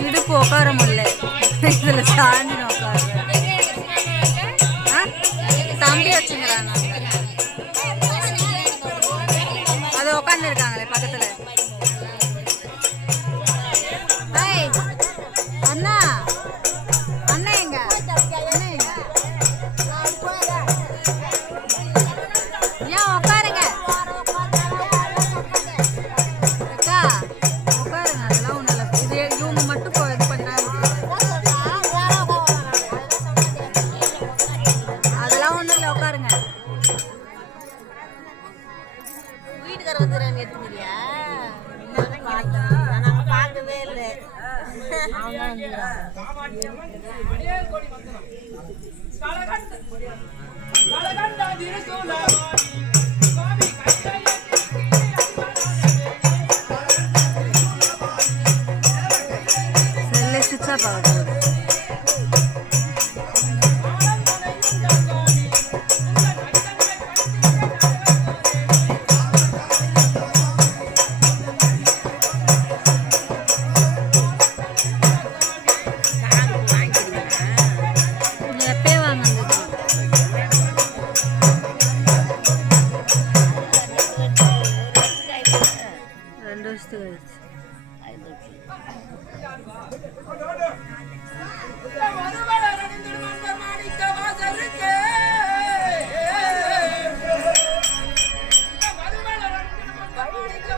இடுப்பு உட்கார முடியல இதுல சாஞ்சி உட்காருறேன் தம்பி வச்சுக்கிறாங்க அது உட்காந்துருக்காங்களே பக்கத்தில். அவங்க வந்துடுறாங்க செல்லை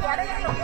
யாரும்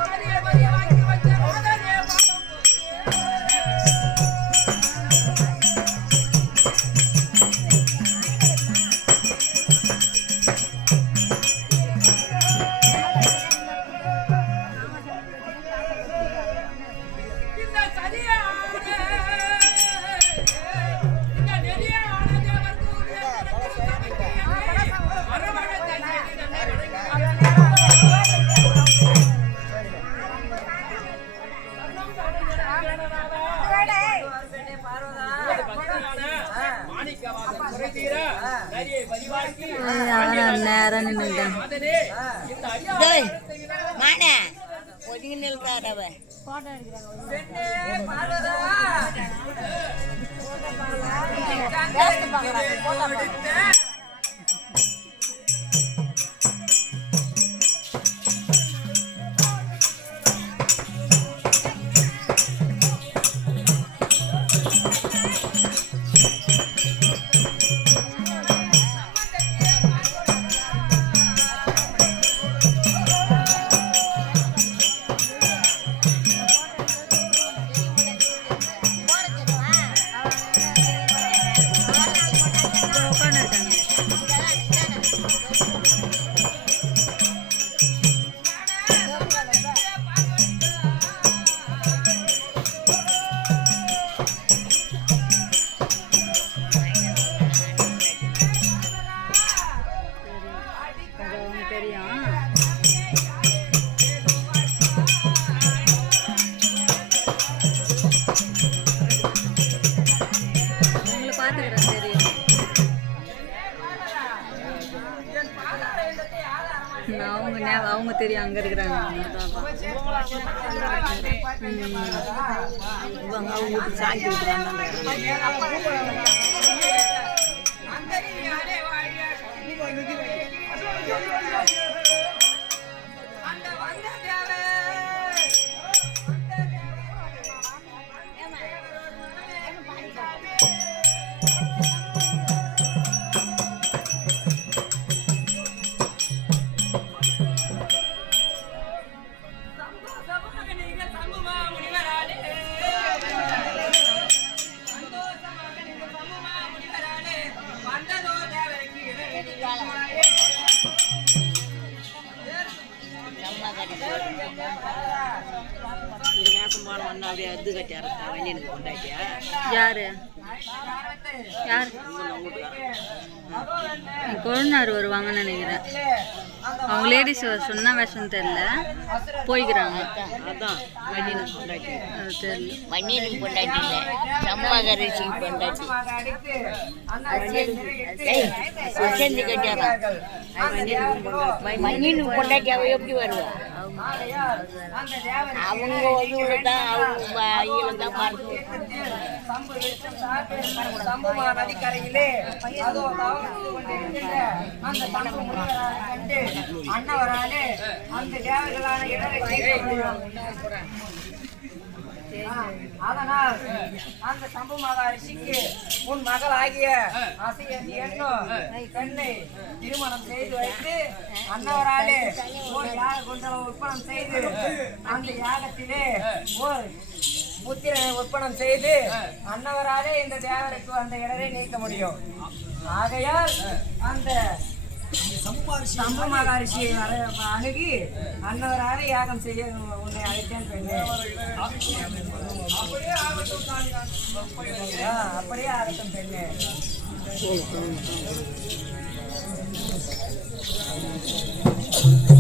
நேரம் நின்றுட்டாங்க மானே ஒதுங்கி நில்றாரு அவங்க அவங்க தெரியும் அங்கே இருக்கிறாங்க அவங்க வீட்டுக்கு இது வேஷம் போன வந்து அப்படியே அது கட்டி அறுத்தா வண்டியனுக்கு கொண்டாட்டியா? யாரு? யார்? கொழுநார் வருவாங்கன்னு நினைக்கிறேன். அவங்க லேடிஸ் சொன்ன விஷயம் தெரியல. போய்க்கிறாங்க. அதான் வண்டியனுக்கு கொண்டாட்டி. அது தெரியல. மண்ணினுக்கு பொண்டாட்டி இல்லை. சம்மாகரிசிக்கு பொண்டாட்டி வசந்தி கட்டியாரா மண்ணினுக்கு பொண்டாட்டி அவ எப்படி வருவா? அவங்க இடரை வந்து நீக்க தான் அவங்க வேண்டும் தான் பார்த்து நதிக்கரையிலே அதோ கொண்டிருக்கின்ற அந்த கண்டு அன்னவராலே அந்த தேவர்களான இடரை அதனால் அந்த சம்பு மகாரிஷிக்கு உன் மகள் ஆகிய அசையன் என்னும் பெண்ணை திருமணம் செய்து வைத்து அன்னவராலே ஓர் யாக குண்டலம் உற்பணம் செய்து அந்த யாகத்திலே ஓர் புத்திரனை உற்பணம் செய்து அன்னவராலே இந்த தேவருக்கு அந்த இடரை நீக்க முடியும். ஆகையால் அந்த சம்பு மகாரிஷியை வர அணுகி அன்னவராக யாகம் செய்ய உன்னை அழைத்தேன் பெண்ணு அப்படியே ஆகட்டும் பெண்ணு ம், ம்.